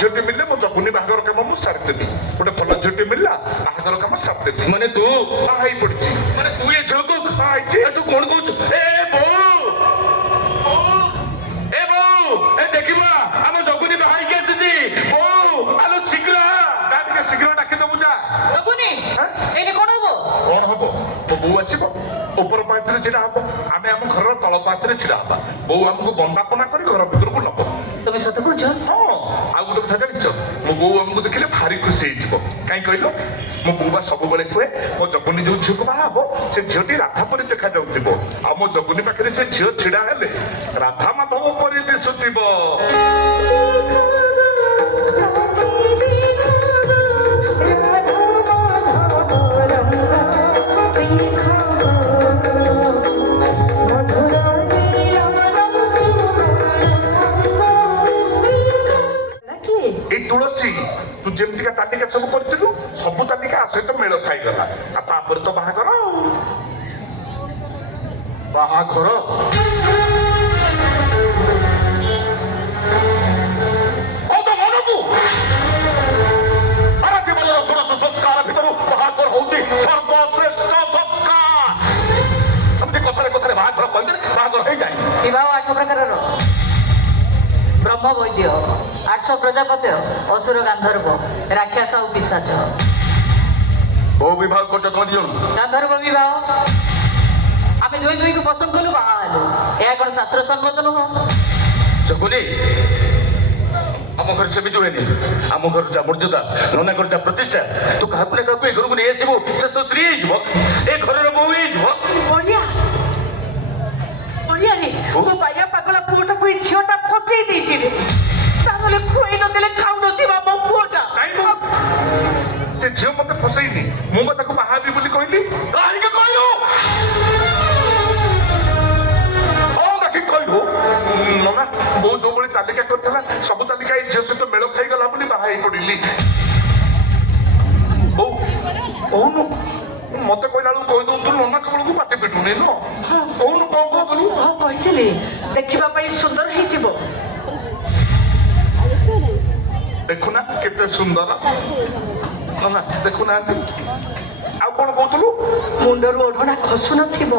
ଝିଅଟି ମିଳିଲେ ମୋ ଜଗୁନି ବାହାଘର କାମ ମୁଁ ସାରିଦେବି। ଗୋଟେ ଭଲ ଝିଅଟି ମିଳିଲା ବାହାଘର କାମ ସାରିଦେବି। ମାନେ ତୁ ବାହା ହେଇ ପଡିଛି। ମାନେ ତୁ ଏ ଝିଅକୁ ବାହା ହେଇଛି। ତୁ କଣ କହୁଛୁ? ଏ ବୋଉ ଏ ବୋଉ ଏ ଦେଖିବା ଆମ ଜଗୁନି ବାହା ହେଇକି ଆସିଛି। ବୋଉ ଆଲୋ ଶୀଘ୍ର ତା ଟିକେ ଶୀଘ୍ର ଡାକିଦବୁ ଯା। ଜଗୁନି ଏଇନେ କଣ ହବ? କଣ ହବ? ମୋ ବୋଉ ଆସିବ ଉପର ପାହାଚରେ ଛିଡା ହବ, ଆମେ ଆମ ଘରର ତଳ ପାହାଚରେ ଛିଡା ହବା। ବୋଉ ଆମକୁ ବନ୍ଦାପନା କରି ଘର ଭିତରକୁ ନବ। তুমি সত কହୁଛ? ହଁ ଆଉ ଗୋଟେ କଥା ଜାଣିଛ, ମୋ ବୋଉ ଆମକୁ ଦେଖିଲେ ଭାରି ଖୁସି ହେଇଯିବ। କାହିଁ କହିଲ? ମୋ ବୋଉ ବା ସବୁବେଳେ କୁହେ ମୋ ଜଗୁନି ଯୋଉ ଝିଅକୁ ବାହା ହବ ସେ ଝିଅଟି ରାଧା ପରି ଦେଖାଯାଉଥିବ, ଆଉ ମୋ ଜଗୁନି ପାଖରେ ସେ ଝିଅ ଛିଡା ହେଲେ ରାଧା ମାଧବ ପରି ଦିଶୁଥିବ। এই ତୁଳସୀ ତୁ ଯେମିତିକା ତାଲିକା ସବୁ କରିଥିଲୁ ସବୁ ତାଲିକା ଆ ସହିତ ମେଳ ଖାଇଗଲା। ଆଉ ତାପରେ ତ ବାହାଘର ଆଉ। ବାହାଘର ମନକୁ ସାରା ଜୀବନର ଷୋଡ଼ଶ ସଂସ୍କାର ଭିତରୁ ବାହାଘର ହଉଛି ସର୍ବଶ୍ରେଷ୍ଠ ସଂସ୍କାର। ଏମିତି କଥାରେ କଥାରେ ବାହାଘର କହିଦେଲେ ବାହାଘର ହେଇଯାଏ। ବିବାହ 8 ପ୍ରକାରର। ବ୍ରହ୍ମ ବୈଦ୍ୟ, ଆର୍ଷ ପ୍ରଜାପତ୍ୟ, ଅସୁର ଗାନ୍ଧର୍ବ, ରାକ୍ଷସ ଆଉ ପିଶାଚ। ବୋଉ ବିବାହ କରୁଛ ତମ ଦି ଜଣ? ଗାନ୍ଧର୍ବ ବିବାହ ଆମେ ଦୁଇ ଦୁଇକୁ ପସନ୍ଦ କଲୁ, ବାହା ହେଲୁ। ଏହା କଣ ଶାସ୍ତ୍ର ସମ୍ମତ ନୁହଁ? ଜଗୁନି ଆମ ଘରେ ସେମିତି ହୁଏନି। ଆମ ଘର ଯା ମର୍ଯ୍ୟାଦା, ନନା ଘର ଯା ପ୍ରତିଷ୍ଠା, ତୁ କାହାକୁ ନା କାହାକୁ ଏ ଘରକୁ ନେଇ ଆସିବୁ, ସେ ତୋ ସ୍ତ୍ରୀ ହେଇଯିବ, ଏ ଘରର ବୋଉ ହେଇଯିବ। ବଢିଆ ବଢିଆରେ ମୋ ବାୟା ପାଗଳା ପୁଅଟାକୁ ଏଇ ଝିଅଟା ଫସେଇ ଦେଇଛି ରେ। ତାହେଲେ ଖୁଆଇ ନଦେଲେ ଖାଉନଥିବା ମୋ ପୁଅଟା। କାହିଁକି ସେ ଝିଅ ମତେ ଫସେଇନି, ମୁଁ ବା ତାକୁ ବାହା ହେବି ବୋଲି କହିଲି। କାହିଁକି କହିଲୁ? ହଁ ବାକି କହିଲୁ ନନା, ବୋଉ ଯୋଉଭଳି ତାଲିକା କରିଥିଲା ସବୁ ତାଲିକା ଏଇ ଝିଅ ସହିତ ମେଳ ଖାଇଗଲା ବୋଲି ବାହା ହେଇ ପଡିଲି। ବୋଉ କହୁନୁ ମତେ କହିଲା ବେଳକୁ କହିଦଉଥିଲୁ, ନନା କେବଳକୁ ପାଟି ପିଟୁନି ନୁହଁ। କହୁନୁ କଣ କହୁଥିଲୁ? ହଁ କହିଥିଲି ଦେଖିବା ପାଇଁ ସୁନ୍ଦର ହେଇଥିବ। ଦେଖୁନା କେତେ ସୁନ୍ଦର। ନନା ଦେଖୁନାହାନ୍ତି। ଆଉ କଣ କହୁଥିଲୁ? ମୁଣ୍ଡରୁ ଓଢଣା ଖସୁ ନଥିବ।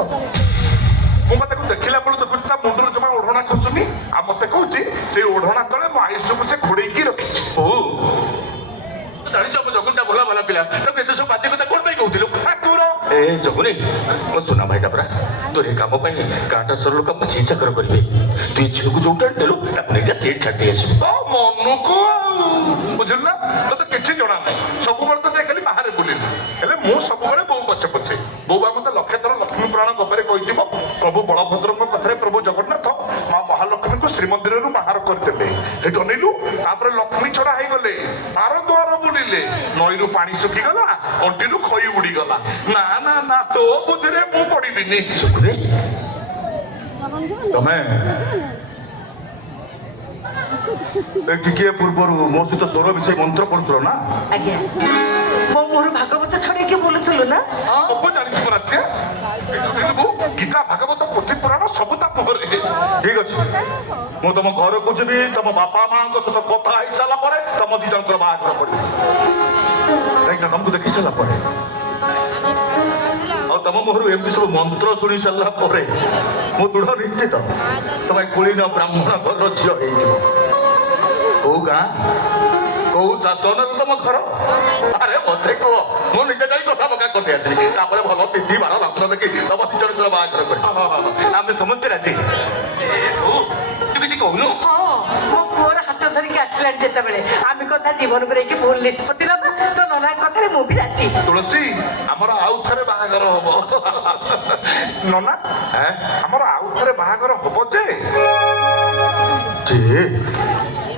ମୁଁ ବା ତାକୁ ଦେଖିଲା ବେଳୁ ଦେଖୁଛି ତା ମୁଣ୍ଡରୁ ଜମା ଓଢଣା ଖସୁନି, ଆଉ ମତେ କହୁଛି ସେଇ ଓଢଣା ତଳେ ମୋ ଆୟୁଷକୁ ସେ ଘୋଡେଇକି ରଖିଛି। ବୋଉ ଜାଣିଛ ଆମ ଜଗୁନିଟା ଭଲ ଭଲ ପିଲା, ତାକୁ ଏତେ ସବୁ ବାଜେ କଥା କଣ ପାଇଁ କହୁଥିଲୁ? ଏ ଜଗୁନି ମୋ ସୁନା ଭାଇଟା ପରା, ତୋର ଏ କାମ ପାଇଁ ଗାଁଟା ସର ଲୋକ ପଛେ ଚାକର କରିବେ। ତୁ ଏ ଝିଅକୁ ଯୋଉଟା ଦେଲୁ ତାକୁ ନେଇକି ସିଟ୍ ଛାଡ଼ି ଦେଇ ଆସିବୁ। ତ ମନକୁ ବୁଝିଲୁ ନା, ତତେ କିଛି ଜଣା ନାହିଁ। ସବୁବେଳେ ତ ଯାଇ ଖାଲି ବାହାରେ ବୁଲିଲୁ, ହେଲେ ମୁଁ ସବୁବେଳେ ବୋଉ ପଛେ ପଛେ। ବୋଉ ବା ମତେ ଲକ୍ଷେ ଥର ଲକ୍ଷ୍ମୀ ପୁରାଣ ଗପରେ କହିଥିବ, ପ୍ରଭୁ ବଳଭଦ୍ରଙ୍କ କଥାରେ ପ୍ରଭୁ ଜଗନ୍ନାଥ ମା ମହାଲକ୍ଷ୍ମୀଙ୍କୁ ଶ୍ରୀମନ୍ଦିରରୁ ବାହାର କରିଦେଲେ। ସେଠି ଅନେଇଲୁ, ତାପରେ ଲକ୍ଷ୍ମୀ ଛଡା ହେଇଗଲେ, ତାର ଦ୍ୱାର ବୁଲିଲେ, ନଈରୁ ପାଣି ଶୁଖିଗଲା, ଅଣ୍ଟିରୁ ଖଇ ଉଡିଗଲା। ନା ନା ନା, ତୋ ବୁଦ୍ଧିରେ ମୁଁ ପଡିବିନି। ଶୁକ୍ରେ ତମେ ଟିକେ ପୂର୍ବରୁ ମୋ ସହିତ ସ୍ୱର ବିଷୟ ମନ୍ତ୍ର ପଢୁଥିଲ ନା? ଆଜ୍ଞା ମୋ ମୁହଁରୁ ଭାଗବତ ଛଡେଇକି ବୋଲୁଥିଲୁ ନା? ସବୁ ଜାଣିଛୁ ପରା ସେ। ଗୀତା ଭାଗବତ ପୋଥି ପୁରାଣ ସବୁ ତା ମୁହଁରେ। ଠିକ ଅଛି, ମୁଁ ତମ ଘରକୁ ଯିବି, ତମ ବାପା ମାଙ୍କ ସହିତ କଥା ହେଇସାରିଲା ପରେ ତମ ଦି ଜଣଙ୍କର ବାହାଘର ପଡିବ। କାହିଁକିନା ତମକୁ ଦେଖି ସାରିଲା ପରେ ଆଉ ତମ ମୁହଁରୁ ଏମିତି ସବୁ ମନ୍ତ୍ର ଶୁଣି ସାରିଲା ପରେ ମୁଁ ଦୃଢ ନିଶ୍ଚିତ ତମେ କୁଳୀନ ବ୍ରାହ୍ମଣ ଘରର ଝିଅ ହେଇଯିବ। କୋଉ ଗାଁ କୋଉ ଶାସନରେ ତମ ଘର? ଆରେ ମତେ କୁହ, ମୁଁ ନିଜେ ଯାଇ କଥା ପକା କରି ଆସିଲି, ତାପରେ ଭଲ ତିଥି ବାର ରତ୍ନ ଦେଖି ତମ ଦି ଜଣଙ୍କର ବାହାଘର କରି ଆମେ ସମସ୍ତେ ରାଜି। ତୁ କିଛି କହୁନୁ? ହଁ ମୋ ପୁଅର ହାତ ଧରିକି ଆସିଲାଣି ଯେତେବେଳେ ଆମେ କଥା ଜୀବନକୁ ନେଇକି ଭୁଲ ନିଷ୍ପତ୍ତି ନବା, ତ ନନା କଥାରେ ମୁଁ ବି ରାଜି। ତୁଳସୀ ଆମର ଆଉ ଥରେ ବାହାଘର ହବ। ନନା ଆମର ଆଉ ଥରେ ବାହାଘର ହବ ଯେ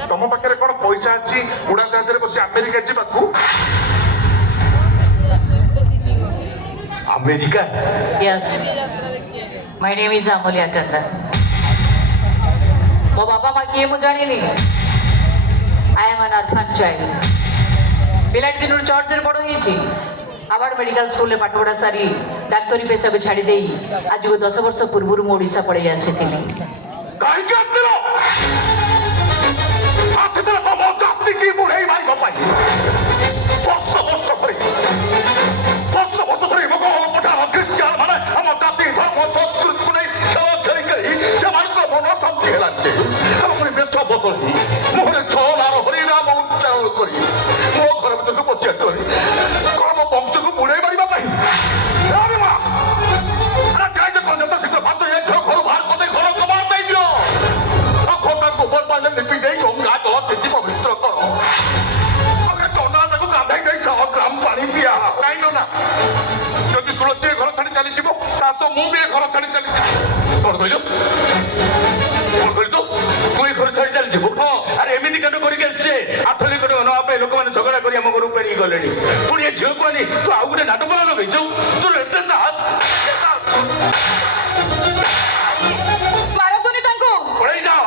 ତମ ପାଖରେ କଣ ପଇସା ଅଛି ଉଡାଜାହାଜରେ ବସି ଆମେରିକା ଯିବାକୁ? America? Yes, my name is Amulia Tandon. ମୋ ବାପା ମା କିଏ ମୁଁ ଜାଣିନି। I am an orphan child. ପିଲାଟି ଦିନରୁ ଚର୍ଚ୍ଚରେ ବଡ଼ ହେଇଛି। ହାର୍ଭାର୍ଡ ମେଡିକାଲ ସ୍କୁଲରେ ପାଠ ପଢ଼ା ସାରି ଡାକ୍ତରୀ ପେଶାକୁ ଛାଡ଼ି ଦେଇ ଆଜିକୁ 10 ବର୍ଷ ପୂର୍ବରୁ ମୁଁ ଓଡ଼ିଶା ପଳେଇ ଆସିଥିଲି। କାହିଁକି ଆସିଥିଲ? ଆସିଥିଲ ତମ ଜାତିକି ବଦଳି ମୁହଁରେ ଛଅ ନାର ହରିନାମ ଉଚ୍ଚାରଣ କରି ମୋ ଘର ଭିତରକୁ ପଶି ଆସିବନି କଣ ମୋ ବଂଶକୁ ବୁଡ଼େଇ ମାରିବା ପାଇଁ? ଆରେ ମା! ଆରେ ଯାଇଛ କଣ ଯେତେ ଶୀଘ୍ର ଭାତ ଯାଇଛ ଘରୁ ବାହାର କରିଦେଇ ଘର କବାଟ ଦେଇଦିଅ। ଆଉ ଖଟା ଗୋବର ପାଣିରେ ଲିପି ଦେଇ ଗଙ୍ଗା ଜଳ ଛେଚି ପବିତ୍ର କର। ଆଉ ଏ ଚଣ୍ଡାଳଟାକୁ ଗାଧେଇ ଦେଇ 100 ଗ୍ରାମ ପାଣି ପିଆ। କାହିଁକି ନା ଯଦି ତୁଳସୀ ଏ ଘର ଛାଡ଼ି ଚାଲିଯିବ ତା ସହ ମୁଁ ବି ଏ ଘର ଛାଡ଼ି ଚାଲିଯିବି। କଣ କହିଲୁ? କଣ କହିଲୁ? ତୁ ଏ ଘର ଛାଡ଼ି ଚାଲିଯିବୁ? ହଁ। ଆରେ ଏମିତି କାଣ୍ଡ କରିକି ଆସିଛେ ଆଠଲି କୋଟି ନେବା ପାଇଁ ଲୋକମାନେ ଝଗଡ଼ା କରି ଆମ ଘରକୁ ଫେରିକି ଗଲେଣି। ପୁଣି ଏ ଝିଅକୁ ଆଣି ତୁ ଆଉ ଗୋଟେ ନାଟକ ଲଗେଇଛୁ? ତୋର ଏତେ ସାହସ? ମାରନ୍ତୁନି ତାଙ୍କୁ। ପଳେଇ ଯାଅ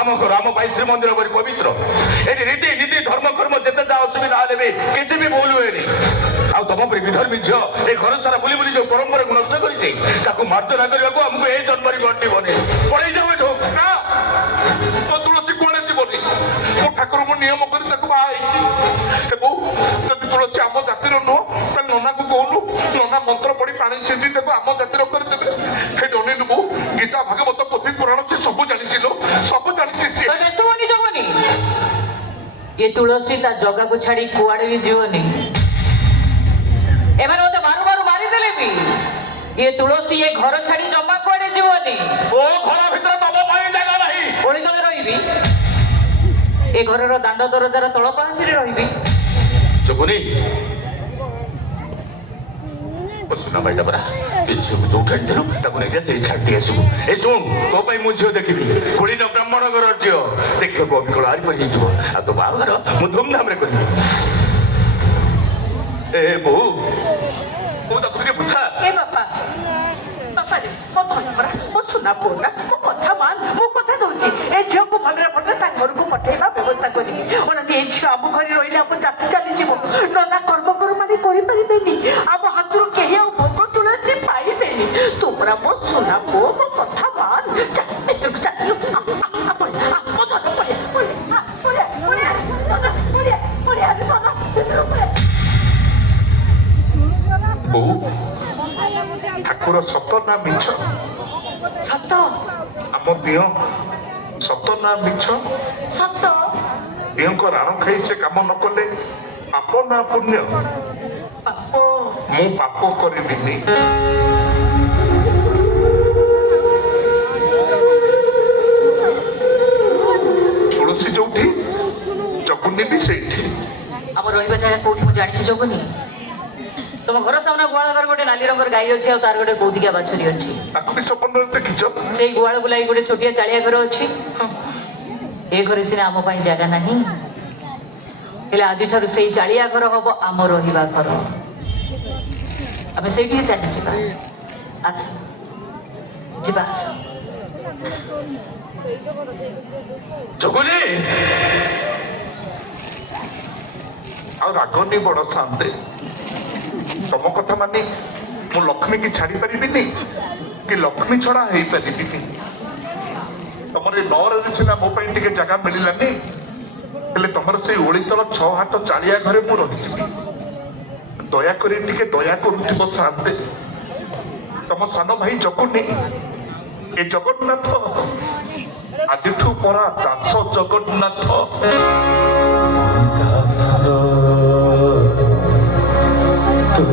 ଆମ ଘର ଆମ ପାଇଁ ଶ୍ରୀମନ୍ଦିର ପରି ପବିତ୍ର। ଏଠି ରୀତି ନୀତି ଧର୍ମ କର୍ମ ଯେତେ ଯାହା ଅସୁବିଧା ହେଲେ ବି କିଛି ବି ଭୁଲ ହୁଏନି। ଆଉ ତମ ପରି ବିଧର୍ମୀ ଝିଅ ଏ ଘର ସାରା ବୁଲି ବୁଲି ଯୋଉ ପରମ୍ପରାକୁ ନଷ୍ଟ କରିଛି ତାକୁ ମାର୍ଜନା କରିବାକୁ ଆମକୁ ଏ ଜନ୍ମରେ ଘଟିବନି। ପଳେଇ ଯାଉ ଏଠୁ। ନା ତ ତୁଳସୀ କୁଆଡ଼େ ଯିବନି। ମୁଁ ଠାକୁରଙ୍କୁ ନିୟମ କରି ତାକୁ ବାହା ହେଇଛି। ଏ ବୋଉ ଯଦି ତୁଳସୀ ଆମ ଜାତିର ନୁହଁ ତାହେଲେ ନନାକୁ କହୁନୁ ନନା ମନ୍ତ୍ର ପଢି ପାଣି ଛିଞ୍ଚି ତାକୁ ଆମ ଜାତିର କରିଦେବେ। ସେଠି ଅନେଇଲୁ ବୋଉ ଗୀତା ଭାଗବତ ପୋଥି ପୁରାଣ ସେ ସବୁ ଜାଣିଛି ଲୋ ସବୁ ଜାଣିଛି ସିଏ। ନେତୁବନି ଜଗନି ଏ ତୁଳସୀ ତା ଜଗାକୁ ଛାଡି କୁଆଡେ ବି ଯିବନି। ଏମାନେ ମତେ ମାରୁ ମାରୁ ମାରିଦେଲେ ବି ଏ ତୁଳସୀ ଏ ଘର ଛାଡି ଜମା କୁଆଡେ ଯିବନି। ଓ ଘର ଭିତରେ ତମ ପାଇଁ ଜାଗା ନାହିଁ। କୋଳି ତଳେ ରହିବି ଏ ଘରର ଦାଣ୍ଡ ଦରଜାର ତଳ ପାହାଚରେ ରହିବି। ଚୁକୁନି ସୁନା ଭାଇଟା ପରା ଏ ଝିଅକୁ ଯୋଉଠି ଆଣିଥିଲୁ ତାକୁ ନେଇଯା ସେଇ ଛାଡ଼ି ଆସିବୁ। ଏ ଶୁଣ ତୋ ପାଇଁ ମୁଁ ଝିଅ ଦେଖିବି କୁଳିନ ବ୍ରାହ୍ମଣ ଘର ଝିଅ ଦେଖିବାକୁ ଅବିକଳ ଆରିପରି ହେଇଯିବ। ଆଉ ତୋ ବାହାଘର ମୁଁ ଧୁମଧାମରେ କରିବି। ଏ ବୋଉ ମୁଁ ତାକୁ ଟିକେ ବୁଝା। ଏ ବାପା ବାପାରେ ମୋ ଧନ ପରା ମୋ ସୁନା ପୁଅଟା ମୋ କଥା ମାନ ମୁଁ କଥା ଦଉଛି ଏ ଝିଅକୁ ଭଲରେ ଭଲରେ ତା ଘରକୁ ପଠେଇବା ବ୍ୟବସ୍ଥା କରିବି। ଓନାକି ଏ ଝିଅ ଆମ ଘରେ ରହିଲେ ଆମ ଜାତି ଚାଲିଯିବ। ନନା କର୍ମ ମାନେ କରିପାରିବେନି। ଆମ ହାତରୁ କେହି ଆଉ ଭୋଗ ତୁଳସୀ ପାଇବେନି। ତୁ ପରା ମୋ ସୁନା ପୁଅ ମୋ କଥା ମାନ। ବୋଉ ଠାକୁର ସତ ନା ମିଛ? ସତ ଆମ ଦିଅ ସତ ନା ମିଛ? ସତ। ଦିଅଙ୍କ ରାଣ ଖାଇ ସେ କାମ ନ କଲେ ପାପ ନା ପୁଣ୍ୟ? ପାପ। ମୁଁ ପାପ କରିବିନି। ତୁଳସୀ ଯୋଉଠି ଜଗୁନି ବି ସେଇଠି। ଆମ ରହିବା ଜାଗା କୋଉଠି ମୁଁ ଜାଣିଛି ଜଗୁନି। ତମ ଘର ସାମ୍ନା ଗୁହାଳ ଘର ଗୋଟେ ନାଲି ରଙ୍ଗର ଗାଈ ଅଛି ଆଉ ତାର ଗୋଟେ କୌତିକିଆ ବାଛୁରୀ ଅଛି। ତାକୁ ବି ସ୍ୱପ୍ନରେ ଦେଖିଛ? ସେଇ ଗୁହାଳ ବୁଲାଇ ଗୋଟେ ଛୋଟିଆ ଚାଳିଆ ଘର ଅଛି। ଏ ଘରେ ସିନା ଆମ ପାଇଁ ଜାଗା ନାହିଁ ହେଲେ ଆଜିଠାରୁ ସେଇ ଚାଳିଆ ଘର ହବ ଆମ ରହିବା ଘର। ଆମେ ସେଇଠି ଚାଲିଯିବା। ଆସ ଯିବା ଆସ। ଚକୁଲି ଆଉ ରାଗନି ବଡ ଶାନ୍ତେ ତମ କଥା ମାନି ମୁଁ ଲକ୍ଷ୍ମୀ କି ଛାଡି ପାରିବିନି କି ଲକ୍ଷ୍ମୀ ଛଡା ହେଇପାରିବିନି। ତମର ଏ ନଅରରେ ସିନା ମୋ ପାଇଁ ଟିକେ ଜାଗା ମିଳିଲାନି ହେଲେ ତମର ସେଇ ଓଳିତଳ 6 ହାତ ଚାଳିଆ ଘରେ ମୁଁ ରହିଯିବି। ଦୟାକରି ଟିକେ ଦୟା କରୁଥିବ ଶାନ୍ତେ। ତମ ସାନ ଭାଇ ଜଗୁନି ଏ ଜଗନ୍ନାଥ ଆଜିଠୁ ପରା ଦାସ ଜଗନ୍ନାଥ। ତୁ